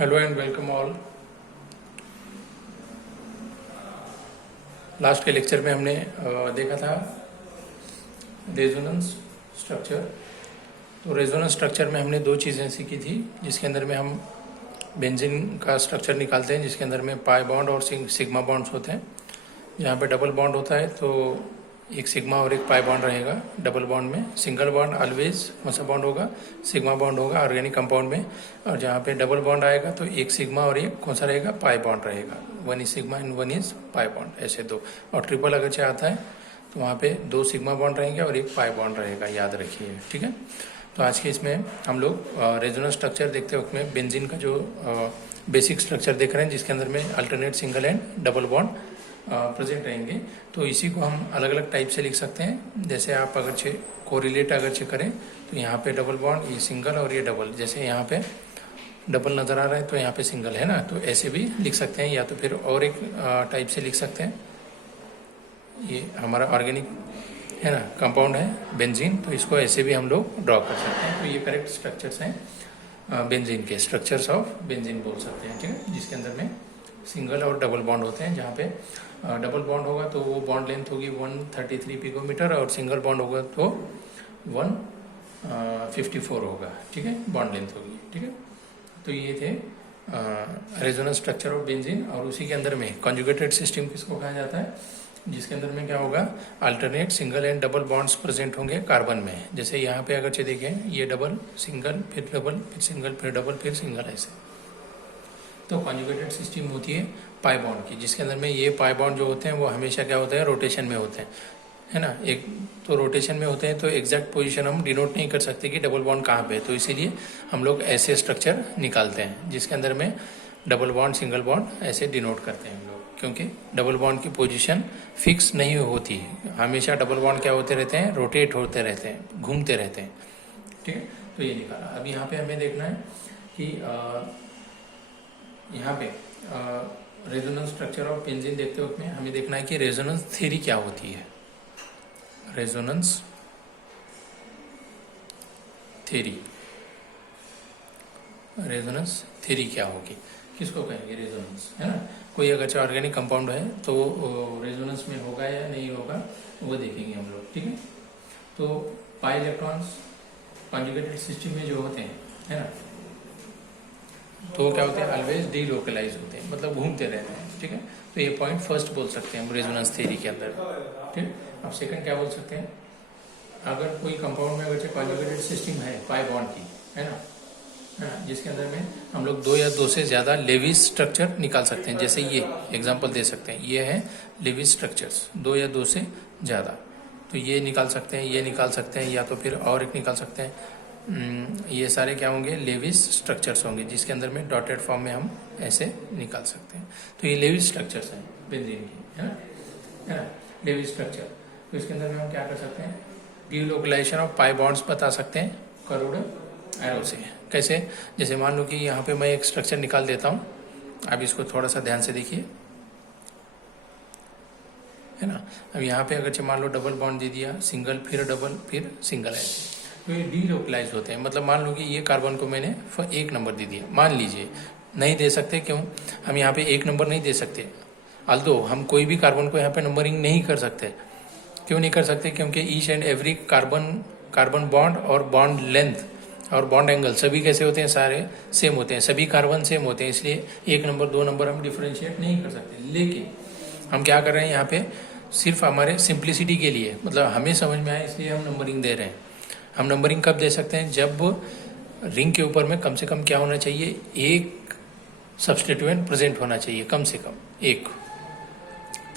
Hello and welcome all. Last के lecture में हमने देखा था रेजोनेंस स्ट्रक्चर। तो रेजोनेंस स्ट्रक्चर में हमने दो चीज़ें सीखी थी, जिसके अंदर में हम बेंजीन का स्ट्रक्चर निकालते हैं, जिसके अंदर में पाई बॉन्ड और सिग्मा बॉन्ड्स होते हैं। यहाँ पे डबल बॉन्ड होता है तो एक सिग्मा और एक पाई बॉन्ड रहेगा डबल बॉन्ड में। सिंगल बॉन्ड ऑलवेज कौन सा बॉन्ड होगा? सिग्मा बॉन्ड होगा ऑर्गेनिक कंपाउंड में। और जहाँ पे डबल बॉन्ड आएगा तो एक सिग्मा और एक कौन सा रहेगा? पाई बॉन्ड रहेगा। One is sigma and one is pi bond, ऐसे दो। और ट्रिपल अगर चाहे आता है तो वहाँ पे दो सिग्मा बॉन्ड रहेंगे और एक पाई बॉन्ड रहेगा, याद रखिए, ठीक है। तो आज के इसमें हम लोग रेजोनेंस स्ट्रक्चर देखते वक्त में बेंजीन का जो बेसिक स्ट्रक्चर देख रहे हैं, जिसके अंदर में alternate single and double bond present रहेंगे। तो इसी को हम अलग अलग टाइप से लिख सकते हैं। जैसे आप अगर कोरिलेट अगर करें तो यहाँ पे डबल बॉन्ड, ये सिंगल और ये डबल। जैसे यहाँ पे डबल नज़र आ रहा है तो यहाँ पे सिंगल है ना, तो ऐसे भी लिख सकते हैं। या तो फिर और एक टाइप से लिख सकते हैं, ये हमारा ऑर्गेनिक है ना कंपाउंड है बेंजीन, तो इसको ऐसे भी हम लोग ड्रॉ कर सकते हैं। तो ये करेक्ट स्ट्रक्चर्स हैं बेंजीन के, स्ट्रक्चर्स ऑफ बेंजीन बोल सकते हैं, ठीक है। जिसके अंदर में सिंगल और डबल बॉन्ड होते हैं। जहाँ पे डबल बॉन्ड होगा तो वो बॉन्ड लेंथ होगी 133 पिकोमीटर और सिंगल बॉन्ड होगा तो 154 होगा, ठीक है, बॉन्ड लेंथ होगी, ठीक है। तो ये थे रेजोनेंस स्ट्रक्चर ऑफ बेंजीन। और उसी के अंदर में कॉन्जुगेटेड सिस्टम किसको कहा जाता है? जिसके अंदर में क्या होगा? Alternate single and double bonds present होंगे कार्बन में। जैसे यहाँ पे अगर देखें, ये डबल सिंगल फिर डबल फिर सिंगल फिर डबल फिर सिंगल, ऐसे। तो कॉन्जुगेटेड सिस्टम होती है पाई बॉन्ड की, जिसके अंदर में ये पाई बॉन्ड जो होते हैं वो हमेशा क्या होते हैं? रोटेशन में होते हैं, है ना। एक तो रोटेशन में होते हैं तो एग्जैक्ट पोजीशन हम डिनोट नहीं कर सकते कि डबल बॉन्ड कहाँ पे है। तो इसीलिए हम लोग ऐसे स्ट्रक्चर निकालते हैं, जिसके अंदर में डबल बॉन्ड सिंगल बॉन्ड ऐसे डिनोट करते हैं हम लोग, क्योंकि डबल बॉन्ड की पोजीशन फिक्स नहीं होती है। हमेशा डबल बॉन्ड क्या होते रहते हैं? रोटेट होते रहते हैं, घूमते रहते हैं, ठीक है। तो ये निकाला। अब यहाँ पे हमें देखना है कि यहाँ पे रेजोनेंस स्ट्रक्चर ऑफ बेंजीन देखते वक्त में हमें देखना है कि रेजोनेंस थ्योरी क्या होती है। रेजोनेंस थ्योरी, रेजोनेंस थ्योरी क्या होगी, किसको कहेंगे रेजोनेंस, है ना। कोई अगर ऑर्गेनिक कंपाउंड है तो रेजोनेंस में होगा या नहीं होगा वो देखेंगे हम लोग, ठीक है। तो पाई इलेक्ट्रॉन्स कॉन्जुगेटेड सिस्टम में जो होते हैं, है ना, तो क्या होते हैं? ऑलवेज डीलोकलाइज होते हैं, मतलब घूमते रहते हैं, ठीक है। तो ये पॉइंट फर्स्ट बोल सकते हैं हम रेजोनेंस थ्योरी के अंदर, ठीक। अब सेकंड क्या बोल सकते हैं? अगर कोई कंपाउंड में अगर कॉन्जुगेटेड सिस्टम है पाई बॉन्ड की, है ना, जिसके अंदर में हम लोग दो या दो से ज़्यादा लेविस स्ट्रक्चर निकाल सकते हैं। जैसे ये एग्जाम्पल दे सकते हैं, ये है लेविस स्ट्रक्चर्स, दो या दो से ज़्यादा। तो ये निकाल सकते हैं, ये निकाल सकते हैं, या तो फिर और एक निकाल सकते हैं। ये सारे क्या होंगे? लेविस स्ट्रक्चर्स होंगे, जिसके अंदर में डॉटेड फॉर्म में हम ऐसे निकाल सकते हैं। तो ये लेविस स्ट्रक्चर्स हैं बेंजीन की, है ना, लेविस स्ट्रक्चर। तो इसके अंदर में हम क्या कर सकते हैं? डीलोकलाइजेशन ऑफ पाई बॉन्ड्स बता सकते हैं कर्व्ड एरो से। कैसे? जैसे मान लो कि यहाँ पे मैं एक स्ट्रक्चर निकाल देता हूँ, अब इसको थोड़ा सा ध्यान से देखिए, है ना। अब यहाँ पे अगर मान लो डबल बॉन्ड दे दिया, सिंगल फिर डबल फिर सिंगल, ऐसे, तो ये डीलोकलाइज होते हैं। मतलब मान लो कि ये कार्बन को मैंने एक नंबर दे दिया, मान लीजिए, नहीं दे सकते, क्यों? हम यहाँ पे एक नंबर नहीं दे सकते। अल्दो हम कोई भी कार्बन को यहाँ पे नंबरिंग नहीं कर सकते। क्यों नहीं कर सकते? क्योंकि each and every carbon bond और बॉन्ड लेंथ और बॉन्ड एंगल सभी कैसे होते हैं? सारे सेम होते हैं, सभी कार्बन सेम होते हैं, इसलिए एक नंबर दो नंबर हम डिफ्रेंशिएट नहीं कर सकते। लेकिन हम क्या कर रहे हैं यहाँ पे? सिर्फ हमारे सिंप्लिसिटी के लिए, मतलब हमें समझ में आए इसलिए हम नंबरिंग दे रहे हैं। हम नंबरिंग कब दे सकते हैं? जब रिंग के ऊपर में कम से कम क्या होना चाहिए? एक सब्स्टिट्यूएंट प्रेजेंट होना चाहिए, कम से कम एक,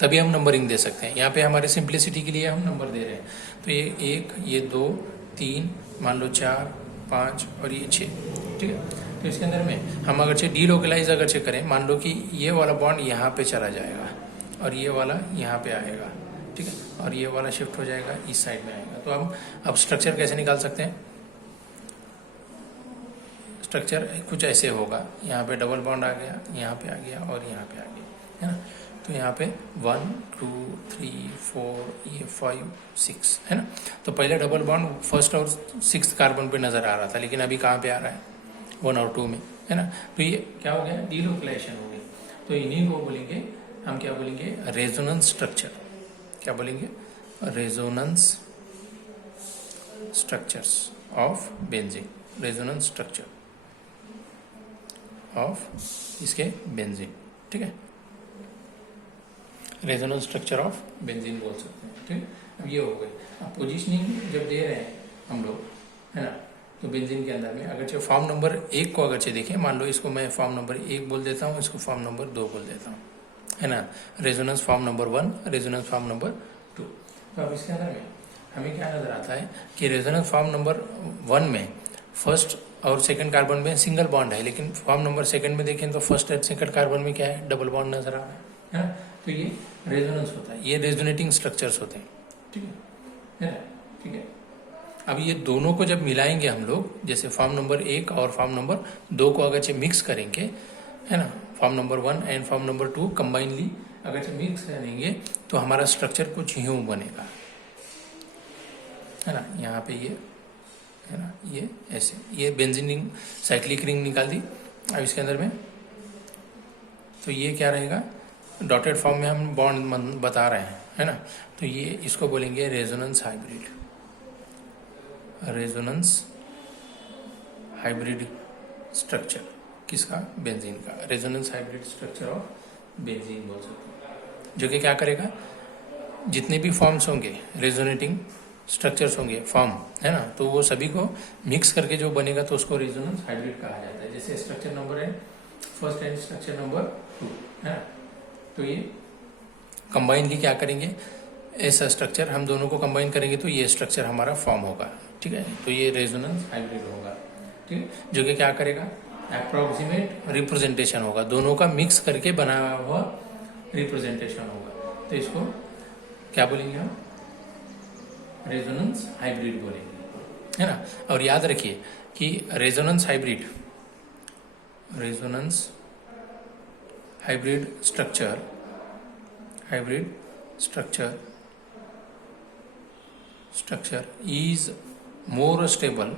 तभी हम नंबरिंग दे सकते हैं। यहाँ पे हमारे सिंप्लिसिटी के लिए हम नंबर दे रहे हैं। तो ये एक, ये दो, तीन, मान लो चार, पाँच और ये छः, ठीक है। तो इसके अंदर में हम अगर डीलोकलाइज अगर करें, मान लो कि ये वाला बॉन्ड यहाँ पे चला जाएगा और ये वाला यहाँ पे आएगा, ठीक है, और ये वाला शिफ्ट हो जाएगा, इस साइड में आएगा। तो हम अब स्ट्रक्चर कैसे निकाल सकते हैं? स्ट्रक्चर कुछ ऐसे होगा, यहाँ पे डबल बॉन्ड आ गया, यहाँ पे आ गया और यहाँ पे आ गया, है ना। तो यहाँ पे 1 2 3 4 ये 5 6, है ना। तो पहले डबल बॉन्ड फर्स्ट और सिक्स्थ कार्बन पे नज़र आ रहा था, लेकिन अभी कहाँ पे आ रहा है? 1 और 2 में, है ना। तो ये क्या हो गया, डीलोकलाइजेशन हो गया। तो इन्हीं को बोलेंगे हम, क्या बोलेंगे, रेजोनेंस स्ट्रक्चर। क्या बोलेंगे, resonance structures of benzene, resonance structure of इसके बेंजीन, ठीक है, रेजोनेंस स्ट्रक्चर ऑफ बेंजीन बोल सकते हैं, ठीक है। अब ये हो गए। अब पोजीशनिंग जब दे रहे हैं हम लोग, है ना, तो बेंजीन के अंदर में अगर फॉर्म नंबर 1 को अगर देखें, मान लो इसको मैं फॉर्म नंबर 1 बोल देता हूँ, इसको फॉर्म नंबर 2 बोल देता हूँ, है ना, resonance form number 1, resonance form number 2। तो अब इसके अंदर में हमें क्या नजर आता है कि रेजोनेंस फॉर्म नंबर 1 में फर्स्ट और सेकंड कार्बन में सिंगल बॉन्ड है, लेकिन फॉर्म नंबर 2 में देखें तो फर्स्ट एंड सेकंड कार्बन में क्या है, डबल बॉन्ड नजर आ रहा है ना। तो ये रेजोनेंस होता है, ये रेजोनेटिंग स्ट्रक्चर्स होते हैं, ठीक है ना, ठीक है। अब ये दोनों को जब मिलाएंगे हम लोग, जैसे फॉर्म नंबर 1 और फॉर्म नंबर 2 को अगर मिक्स करेंगे, है ना, form number 1 and form number 2 combinedly अगर मिक्स करेंगे तो हमारा स्ट्रक्चर कुछ यूं बनेगा, है ना। यहाँ पे ये है ना, ये ऐसे, ये बेंजीन रिंग, साइक्लिक रिंग निकाल दी। अब इसके अंदर में तो ये क्या रहेगा, डॉटेड फॉर्म में हम बॉन्ड बता रहे हैं, है ना। तो ये इसको बोलेंगे resonance hybrid, resonance hybrid structure, किसका, बेंजीन का, resonance hybrid structure of benzene बोल सकते हैं। जो कि क्या करेगा, जितने भी फॉर्म्स होंगे, रेजोनेटिंग स्ट्रक्चर्स होंगे, फॉर्म, है ना, तो वो सभी को मिक्स करके जो बनेगा तो उसको रेजोनेंस हाइब्रिड कहा जाता है। जैसे स्ट्रक्चर नंबर है फर्स्ट एंड स्ट्रक्चर नंबर 2, है ना। तो ये कंबाइनली क्या करेंगे, ऐसा स्ट्रक्चर हम दोनों को कंबाइन करेंगे तो ये स्ट्रक्चर हमारा फॉर्म होगा, ठीक है। तो ये रेजोनेंस हाइब्रिड होगा, ठीक है, जो कि क्या करेगा, अप्रोक्सीमेट रिप्रेजेंटेशन होगा, दोनों का मिक्स करके बनाया हुआ रिप्रेजेंटेशन होगा। तो इसको क्या बोलेंगे हम, रेजोनेंस हाइब्रिड बोलेंगे, है ना। और याद रखिए कि resonance hybrid structure is more stable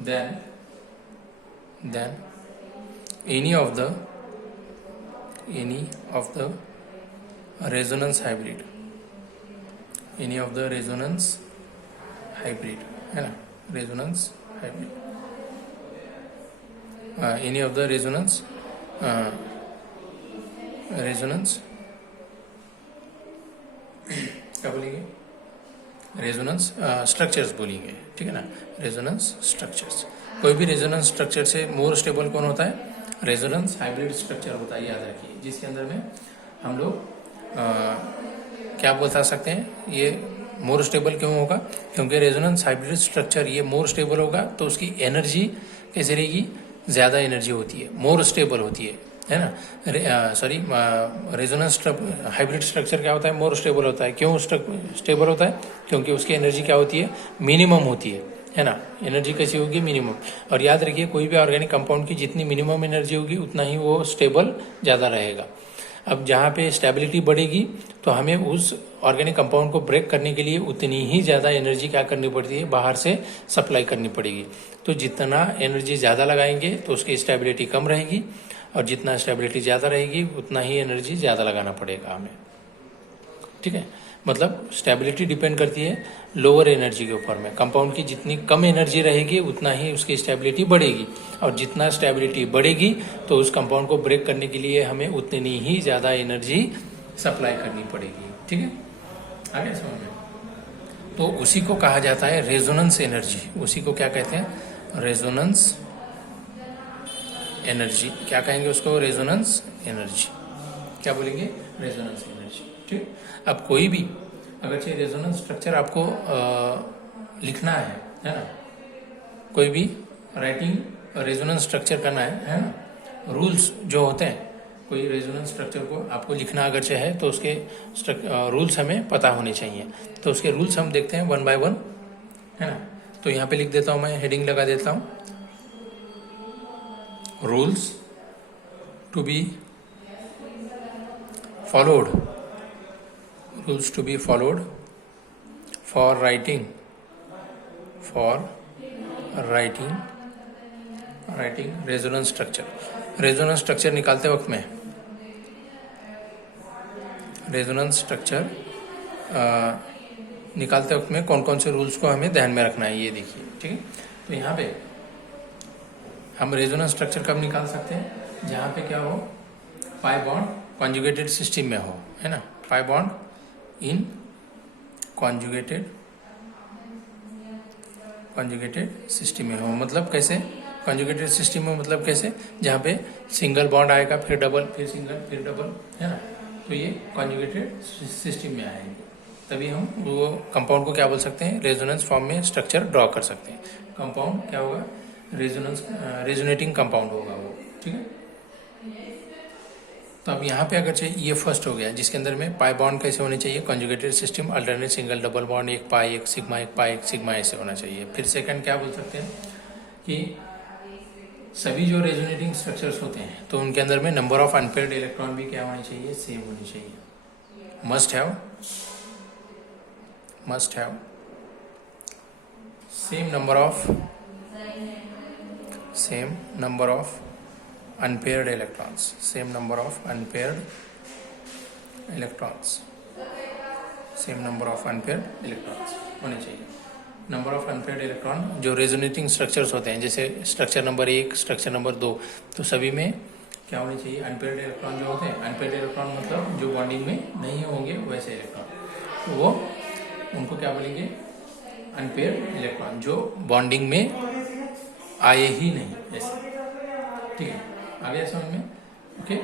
than any of the resonance hybrid, है ना, resonance hybrid, any of the resonance क्या बोलेंगे, रेजोनेंस स्ट्रक्चर्स बोलेंगे, ठीक है ना, रेजोनेंस स्ट्रक्चर्स। कोई भी रेजोनेंस स्ट्रक्चर से मोर स्टेबल कौन होता है, रेजोनेंस हाइब्रिड स्ट्रक्चर होता है, याद रखिए, जिसके अंदर में हम लोग क्या बता सकते हैं, ये मोर स्टेबल क्यों होगा, क्योंकि रेजोनेंस हाइब्रिड स्ट्रक्चर ये मोर स्टेबल होगा तो उसकी एनर्जी कैसे रहेगी, ज़्यादा एनर्जी होती है, मोर स्टेबल होती है ना। रेजोनेंस हाइब्रिड स्ट्रक्चर क्या होता है, मोर स्टेबल होता है। क्यों स्टेबल होता है, क्योंकि उसकी एनर्जी क्या होती है, मिनिमम होती है ना। एनर्जी कैसी होगी, मिनिमम। और याद रखिए कोई भी ऑर्गेनिक कंपाउंड की जितनी मिनिमम एनर्जी होगी उतना ही वो स्टेबल ज़्यादा रहेगा। अब जहाँ पे स्टेबिलिटी बढ़ेगी तो हमें उस ऑर्गेनिक कंपाउंड को ब्रेक करने के लिए उतनी ही ज़्यादा एनर्जी क्या करनी पड़ती है, बाहर से सप्लाई करनी पड़ेगी। तो जितना एनर्जी ज़्यादा लगाएंगे तो उसकी स्टेबिलिटी कम रहेगी, और जितना स्टेबिलिटी ज़्यादा रहेगी उतना ही एनर्जी ज़्यादा लगाना पड़ेगा हमें, ठीक है। मतलब स्टेबिलिटी डिपेंड करती है लोअर एनर्जी के ऊपर में। कंपाउंड की जितनी कम एनर्जी रहेगी उतना ही उसकी स्टेबिलिटी बढ़ेगी, और जितना स्टेबिलिटी बढ़ेगी तो उस कंपाउंड को ब्रेक करने के लिए हमें उतनी ही ज़्यादा एनर्जी सप्लाई करनी पड़ेगी, ठीक है, आगे समझ में। तो उसी को कहा जाता है रेजोनेंस एनर्जी। उसी को क्या कहते हैं, रेजोनेंस एनर्जी। क्या कहेंगे उसको, रेजोनेंस एनर्जी। क्या बोलेंगे, रेजोनेंस एनर्जी, ठीक। अब कोई भी अगर चाहिए रेजोनेंस स्ट्रक्चर आपको लिखना है ना, कोई भी राइटिंग रेजोनेंस स्ट्रक्चर करना है ना, रूल्स जो होते हैं, कोई रेजोनेंस स्ट्रक्चर को आपको लिखना अगर चाहे तो उसके रूल्स हमें पता होने चाहिए। तो उसके रूल्स हम देखते हैं 1 by 1, है ना। तो यहाँ पे लिख देता हूँ, मैं हेडिंग लगा देता हूँ, rules to be followed for writing writing resonance structure. Resonance structure निकालते वक्त में रेजोनेंस स्ट्रक्चर निकालते वक्त में कौन कौन से रूल्स को हमें ध्यान में रखना है, ये देखिए, ठीक है। तो यहाँ पे हम रेजोनेंस स्ट्रक्चर कब निकाल सकते हैं, जहाँ पे क्या हो, पाई बॉन्ड कॉन्जुगेटेड सिस्टम में हो, है ना, pi bond in conjugated system में हो। मतलब कैसे कॉन्जुगेटेड सिस्टम में, मतलब कैसे, जहाँ पे सिंगल बॉन्ड आएगा, फिर डबल, फिर सिंगल, फिर डबल, है ना, तो ये कॉन्जुगेटेड सिस्टम में आएंगे, तभी हम वो कंपाउंड को क्या बोल सकते हैं, रेजोनेंस फॉर्म में स्ट्रक्चर ड्रॉ कर सकते हैं। कंपाउंड क्या होगा, रेजोनेटिंग कंपाउंड होगा वो, ठीक है। तो अब यहाँ पे अगर चाहिए, ये फर्स्ट हो गया जिसके अंदर में पाई बॉन्ड कैसे होने चाहिए, conjugated system, alternate single double bond, एक पाई, एक सिग्मा, एक पाई, एक सिग्मा, ऐसे होना चाहिए। फिर सेकंड क्या बोल सकते हैं कि सभी जो रेजोनेटिंग स्ट्रक्चर्स होते हैं तो उनके अंदर में नंबर ऑफ अनपेयर्ड इलेक्ट्रॉन भी क्या होनी चाहिए, सेम होनी चाहिए। Must have same number of unpaired electrons, same number of unpaired electrons होने चाहिए। नंबर ऑफ अनपेयर्ड इलेक्ट्रॉन जो रेजोनेटिंग स्ट्रक्चर्स होते हैं, जैसे स्ट्रक्चर नंबर 1, स्ट्रक्चर नंबर 2, तो सभी में क्या होने चाहिए, अनपेयर्ड इलेक्ट्रॉन जो होते हैं। अनपेयर्ड इलेक्ट्रॉन मतलब जो बॉन्डिंग में नहीं होंगे वैसे इलेक्ट्रॉन, तो वो उनको क्या बोलेंगे, अनपेयर्ड इलेक्ट्रॉन, जो बॉन्डिंग में आए ही नहीं, ऐसे, ठीक है। आ गया समझ में, ओके,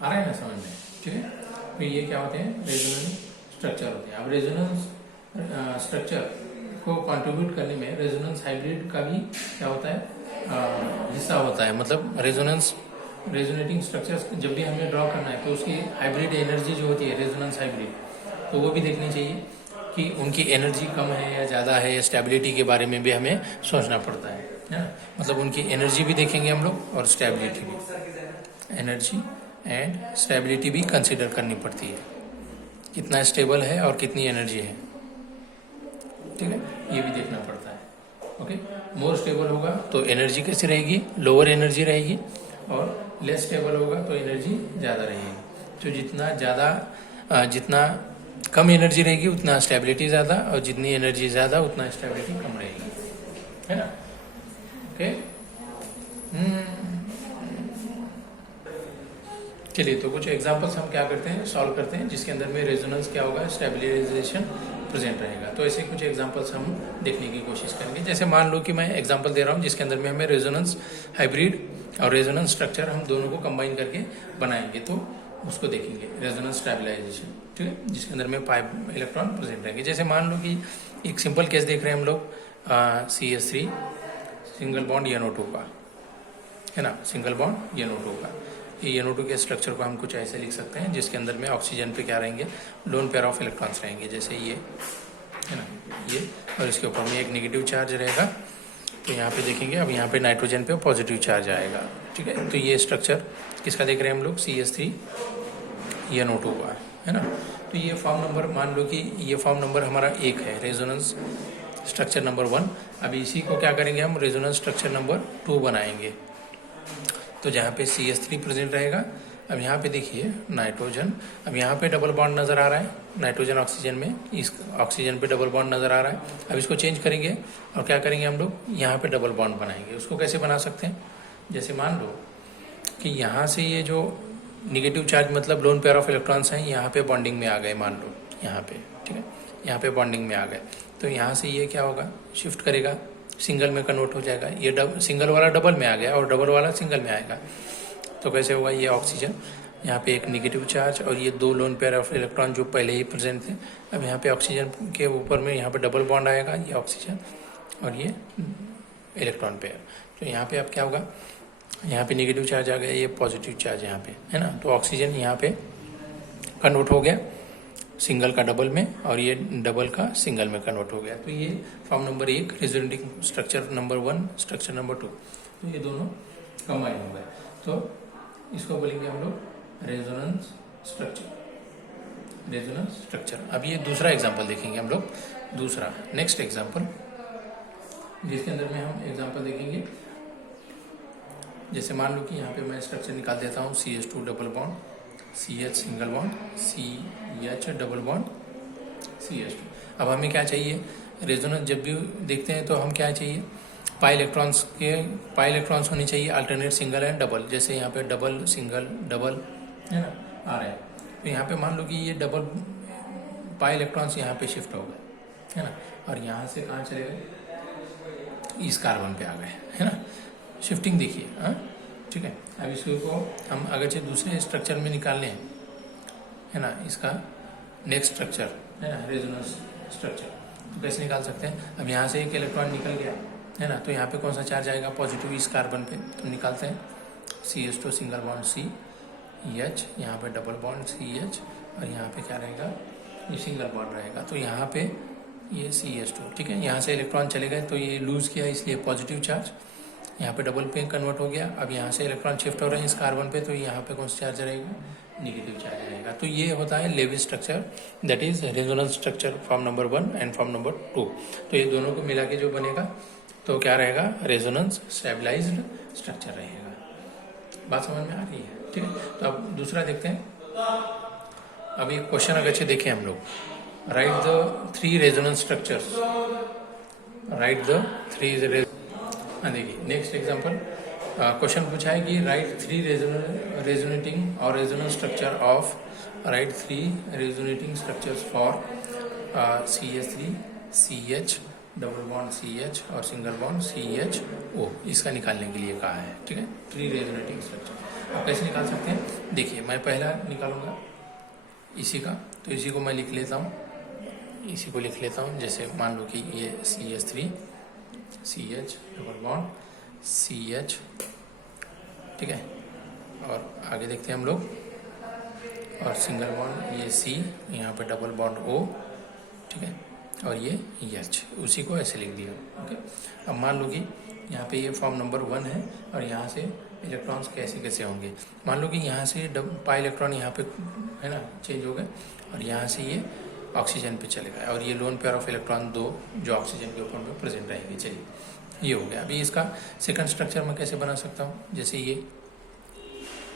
आ रहा है ना समझ में, ठीक है। फिर ये क्या होते हैं, रेजोनेंस स्ट्रक्चर होते हैं। अब रेजोनेंस स्ट्रक्चर को कंट्रीब्यूट करने में रेजोनेंस हाइब्रिड का भी क्या होता है, हिस्सा होता है। मतलब रेजोनेटिंग स्ट्रक्चर्स जब भी हमें ड्रॉ करना है तो उसकी हाइब्रिड एनर्जी जो होती है, रेजोनेंस हाइब्रिड, तो वो भी देखनी चाहिए कि उनकी एनर्जी कम है या ज़्यादा है, या स्टेबिलिटी के बारे में भी हमें सोचना पड़ता है ना। मतलब उनकी एनर्जी भी देखेंगे हम लोग और स्टेबिलिटी भी, एनर्जी एंड स्टेबिलिटी भी कंसीडर करनी पड़ती है, कितना स्टेबल है और कितनी एनर्जी है, ठीक है, ये भी देखना पड़ता है। ओके, मोर स्टेबल होगा तो एनर्जी कैसी रहेगी, लोअर एनर्जी रहेगी, और लेस स्टेबल होगा तो एनर्जी ज़्यादा रहेगी। तो जितना कम एनर्जी रहेगी उतना स्टेबिलिटी ज़्यादा, और जितनी एनर्जी ज़्यादा उतना स्टेबिलिटी कम रहेगी, है ना। ओके, चलिए, तो कुछ एग्जांपल्स हम क्या करते हैं, सॉल्व करते हैं, जिसके अंदर में रेजोनेंस क्या होगा, स्टेबिलाइजेशन प्रेजेंट रहेगा। तो ऐसे कुछ एग्जांपल्स हम देखने की कोशिश करेंगे। जैसे मान लो कि मैं एग्जांपल दे रहा हूँ जिसके अंदर में हमें रेजोनेंस हाइब्रिड और रेजोनेंस स्ट्रक्चर हम दोनों को कंबाइन करके बनाएंगे, तो उसको देखेंगे, रेजोनेंस स्टेबिलाइजेशन, ठीक है, जिसके अंदर में पाई इलेक्ट्रॉन प्रेजेंट रहेंगे। जैसे मान लो कि एक सिंपल केस देख रहे हैं हम लोग, CH3 सिंगल बॉन्ड NO2 का, है ना, सिंगल बॉन्ड NO2 का। ये NO2 के स्ट्रक्चर को हम कुछ ऐसे लिख सकते हैं जिसके अंदर में ऑक्सीजन पे क्या रहेंगे, लोन पेयर ऑफ इलेक्ट्रॉन्स रहेंगे, जैसे ये, है ना, ये, और इसके ऊपर में एक नेगेटिव चार्ज रहेगा। तो यहाँ पे देखेंगे, अब यहाँ पे नाइट्रोजन पे पॉजिटिव चार्ज आएगा, ठीक है। तो ये स्ट्रक्चर किसका देख रहे हैं हम लोग, CH3 NO2 का, है ना। तो ये फॉर्म नंबर, मान लो कि ये फॉर्म नंबर हमारा 1 है, रेजोनेंस स्ट्रक्चर नंबर 1। अभी इसी को क्या करेंगे हम, रेजोनेंस स्ट्रक्चर नंबर 2 बनाएंगे। तो जहाँ पे CH3 प्रेजेंट रहेगा, अब यहाँ पे देखिए नाइट्रोजन, अब यहाँ पे डबल बॉन्ड नज़र आ रहा है नाइट्रोजन ऑक्सीजन में, इस ऑक्सीजन पे डबल बॉन्ड नज़र आ रहा है। अब इसको चेंज करेंगे और क्या करेंगे हम लोग, यहाँ पे डबल बॉन्ड बनाएंगे। उसको कैसे बना सकते हैं, जैसे मान लो कि यहाँ से ये जो निगेटिव चार्ज मतलब लोन पेयर ऑफ इलेक्ट्रॉन्स हैं, यहाँ पे बॉन्डिंग में आ गए, मान लो यहाँ पे, ठीक है, यहाँ पे बॉन्डिंग में आ गए। तो यहाँ से ये क्या होगा, शिफ्ट करेगा, सिंगल में कन्वर्ट हो जाएगा। ये सिंगल वाला डबल में आ गया और डबल वाला सिंगल में आएगा। तो कैसे होगा, ये ऑक्सीजन, यहाँ पे एक नेगेटिव चार्ज और ये 2 लोन पेयर ऑफ इलेक्ट्रॉन जो पहले ही प्रेजेंट थे। अब यहाँ पे ऑक्सीजन के ऊपर में यहाँ पे डबल बॉन्ड आएगा, ये ऑक्सीजन और ये इलेक्ट्रॉन पेयर। तो यहाँ पे अब क्या होगा, यहाँ पे नेगेटिव चार्ज आ गया, ये पॉजिटिव चार्ज यहाँ पे, है ना। तो ऑक्सीजन यहाँ पे कन्वर्ट हो गया सिंगल का डबल में, और ये डबल का सिंगल में कन्वर्ट हो गया। तो ये form number 1, resonating structure number 1, structure number 2, तो ये दोनों कंबाइन हो गए। तो इसको बोलेंगे हम लोग रेजोनेंस स्ट्रक्चर। अब ये दूसरा एग्जांपल देखेंगे हम लोग, दूसरा नेक्स्ट एग्जांपल। जिसके अंदर में हम एग्जांपल देखेंगे। जैसे मान लो कि यहाँ पे मैं स्ट्रक्चर निकाल देता हूँ CH2 double bond, CH single bond, CH double bond, CH2। अब हमें क्या चाहिए, रेजोनेंस जब भी देखते हैं तो हम क्या चाहिए, पाई इलेक्ट्रॉन्स होनी चाहिए अल्टरनेट सिंगल एंड डबल। जैसे यहाँ पे डबल सिंगल डबल है ना आ रहा है, तो यहाँ पे मान लो कि ये डबल पाई इलेक्ट्रॉन्स यहाँ पे शिफ्ट हो गए है ना, और यहाँ से कहाँ चले गए, इस कार्बन पे आ गए है ना। शिफ्टिंग देखिए, हाँ ठीक है। अब इसको हम अगर से दूसरे स्ट्रक्चर में निकालने हैं है ना, इसका नेक्स्ट स्ट्रक्चर है ना, रेजोनेंस स्ट्रक्चर, तो कैसे निकाल सकते हैं। अब यहाँ से एक इलेक्ट्रॉन निकल गया है ना, तो यहाँ पे कौन सा चार्ज आएगा, पॉजिटिव इस कार्बन पे, तो निकालते हैं CH2 सिंगल बॉन्ड CH, यहाँ पे डबल बॉन्ड CH, और यहाँ पे क्या रहेगा, ये सिंगल बॉन्ड रहेगा, तो यहाँ पे ये CH2, ठीक है। यहाँ से इलेक्ट्रॉन चले गए तो ये लूज किया, इसलिए पॉजिटिव चार्ज, यहाँ पे डबल पे कन्वर्ट हो गया। अब यहाँ से इलेक्ट्रॉन शिफ्ट हो रहे हैं इस कार्बन पे, तो यहाँ पे कौन सा चार्ज रहेगा, नेगेटिव चार्ज रहेगा। तो ये होता है Lewis structure, that is resonance structure form number 1 and form number 2। तो ये दोनों को मिला के जो बनेगा तो क्या रहेगा, रेजोनेंस स्टेबलाइज्ड स्ट्रक्चर रहेगा। बात समझ में आ रही है, ठीक है। तो अब दूसरा देखते हैं। अब ये क्वेश्चन अगर अच्छे देखें हम लोग, right the 3 resonance structures, right the 3 हाँ देखिए नेक्स्ट एग्जांपल, क्वेश्चन पूछा है कि राइट 3 रेजोनेटिंग और resonance structure of, right 3 resonating structures for CH3 CH double bond CH और सिंगल बॉन्ड CHO, इसका निकालने के लिए कहा है, ठीक है। 3 रेजोनेटिंग स्ट्रक्चर आप कैसे निकाल सकते हैं, देखिए मैं पहला निकालूंगा इसी का, तो इसी को मैं लिख लेता हूँ, इसी को लिख लेता हूँ। जैसे मान लो कि ये CH3 CH double bond CH, ठीक है, और आगे देखते हैं हम लोग, और सिंगल बॉन्ड ये C, यहाँ पे डबल बॉन्ड O, ठीक है, और ये H, उसी को ऐसे लिख दिया, ओके। अब मान लो कि यहाँ पे ये फॉर्म नंबर 1 है, और यहाँ से इलेक्ट्रॉन्स कैसे कैसे होंगे, मान लो कि यहाँ से पाई इलेक्ट्रॉन यहाँ पे है ना चेंज हो गए, और यहाँ से ये ऑक्सीजन पे चले गए, और ये लोन पेयर ऑफ इलेक्ट्रॉन 2 जो ऑक्सीजन के ऊपर में प्रेजेंट रहेंगे। चलिए ये हो गया। अभी इसका सेकंड स्ट्रक्चर मैं कैसे बना सकता हूँ, जैसे ये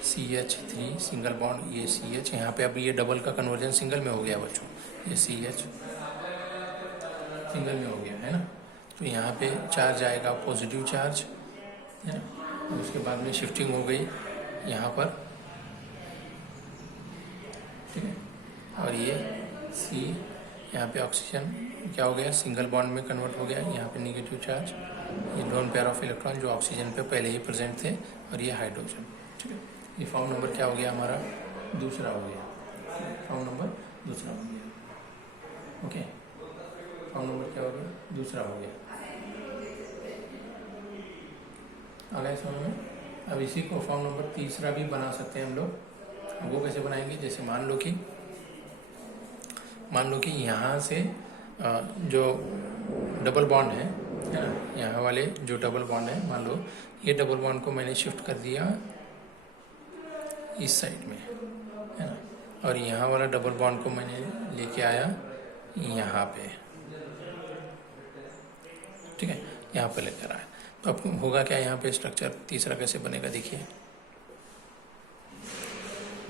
CH3 सिंगल बॉन्ड ये CH, यहाँ पे अब ये डबल का कन्वर्जन सिंगल में हो गया बच्चों, ये CH सिंगल में हो गया है ना, तो यहाँ पे चार्ज आएगा पॉजिटिव चार्ज है ना, उसके बाद में शिफ्टिंग हो गई यहाँ पर, ठीक है, और ये C यहाँ पे ऑक्सीजन क्या हो गया, सिंगल बॉन्ड में कन्वर्ट हो गया, यहाँ पे नेगेटिव चार्ज, ये लोन पेयर ऑफ इलेक्ट्रॉन जो ऑक्सीजन पे पहले ही प्रेजेंट थे, और ये हाइड्रोजन, ठीक है। ये फॉर्म नंबर क्या हो गया हमारा, दूसरा हो गया, फॉर्म नंबर दूसरा हो गया, ओके। फॉर्म नंबर क्या हो गया, दूसरा हो गया। आ गया समझ में। अब इसी को फॉर्म नंबर तीसरा भी बना सकते हैं हम लोग। वो कैसे बनाएंगे, जैसे मान लो कि यहाँ से जो डबल बॉन्ड है ना, यहाँ वाले जो डबल बॉन्ड है, मान लो ये डबल बॉन्ड को मैंने शिफ्ट कर दिया इस साइड में है ना, और यहाँ वाला डबल बॉन्ड को मैंने लेके आया यहाँ पे, ठीक है, यहाँ पे लेकर आया। तो अब होगा क्या, यहाँ पे स्ट्रक्चर तीसरा कैसे बनेगा, देखिए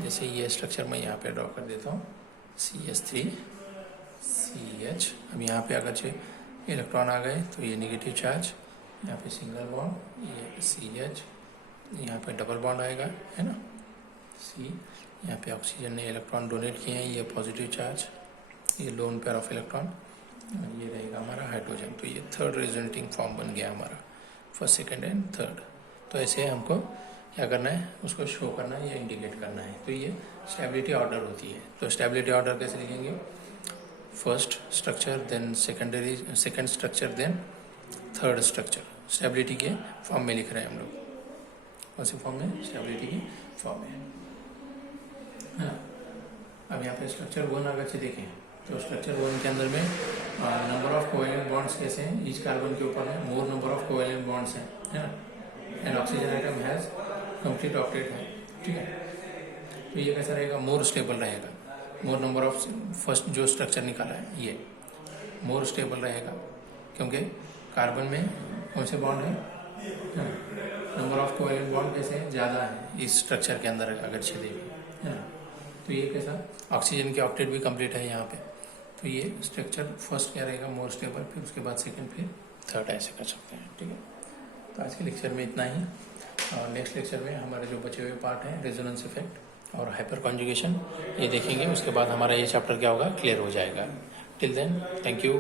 जैसे ये स्ट्रक्चर मैं यहाँ पे ड्रॉ कर देता हूँ, CH3 CH। अब यहाँ पे अगर जो इलेक्ट्रॉन आ गए तो ये नेगेटिव चार्ज, यहाँ पे सिंगल बॉन्ड ये CH, यहाँ पे डबल बॉन्ड आएगा है ना C, यहाँ पे ऑक्सीजन ने इलेक्ट्रॉन डोनेट किए हैं, ये पॉजिटिव चार्ज, ये लोन पेयर ऑफ इलेक्ट्रॉन, और ये रहेगा हमारा हाइड्रोजन। तो ये थर्ड रेजोनेटिंग फॉर्म बन गया हमारा, फर्स्ट सेकंड एंड थर्ड। तो ऐसे हमको क्या करना है, उसको शो करना है या इंडिकेट करना है। तो ये स्टेबिलिटी ऑर्डर होती है। तो स्टेबिलिटी ऑर्डर कैसे लिखेंगे, first structure then second structure then third structure, stability के फॉर्म में लिख रहे हैं हम लोग, कौन से फॉर्म में, स्टेबिलिटी की फॉर्म में है ना। अब यहाँ पे स्ट्रक्चर 1 अगर से देखें तो स्ट्रक्चर 1 के अंदर में नंबर ऑफ कोवेलेंट बॉन्ड्स कैसे हैं, ईच कार्बन के ऊपर में मोर नंबर ऑफ कोवेलेंट बॉन्ड्स हैं है ना, and oxygen atom has complete octet है, ठीक है। तो ये कैसा रहेगा, मोर स्टेबल रहेगा, मोर नंबर ऑफ, फर्स्ट जो स्ट्रक्चर निकाला है ये मोर स्टेबल रहेगा, क्योंकि कार्बन में कौन से बॉन्ड है, नंबर ऑफ कोवेलेंट बॉन्ड कैसे ज़्यादा है इस स्ट्रक्चर के अंदर अगर चले, है ना। तो ये कैसा, ऑक्सीजन के ऑक्टेट भी कंप्लीट है यहाँ पे। तो ये स्ट्रक्चर फर्स्ट क्या रहेगा, मोर स्टेबल, फिर उसके बाद सेकंड, फिर थर्ड, ऐसे कर सकते हैं, ठीक है। तो आज के लेक्चर में इतना ही, और नेक्स्ट लेक्चर में हमारे जो बचे हुए पार्ट हैं रेजोनेंस इफेक्ट और हाइपर कॉन्जुगेशन ये देखेंगे। उसके बाद हमारा ये चैप्टर क्या होगा, क्लियर हो जाएगा। Till then, thank you.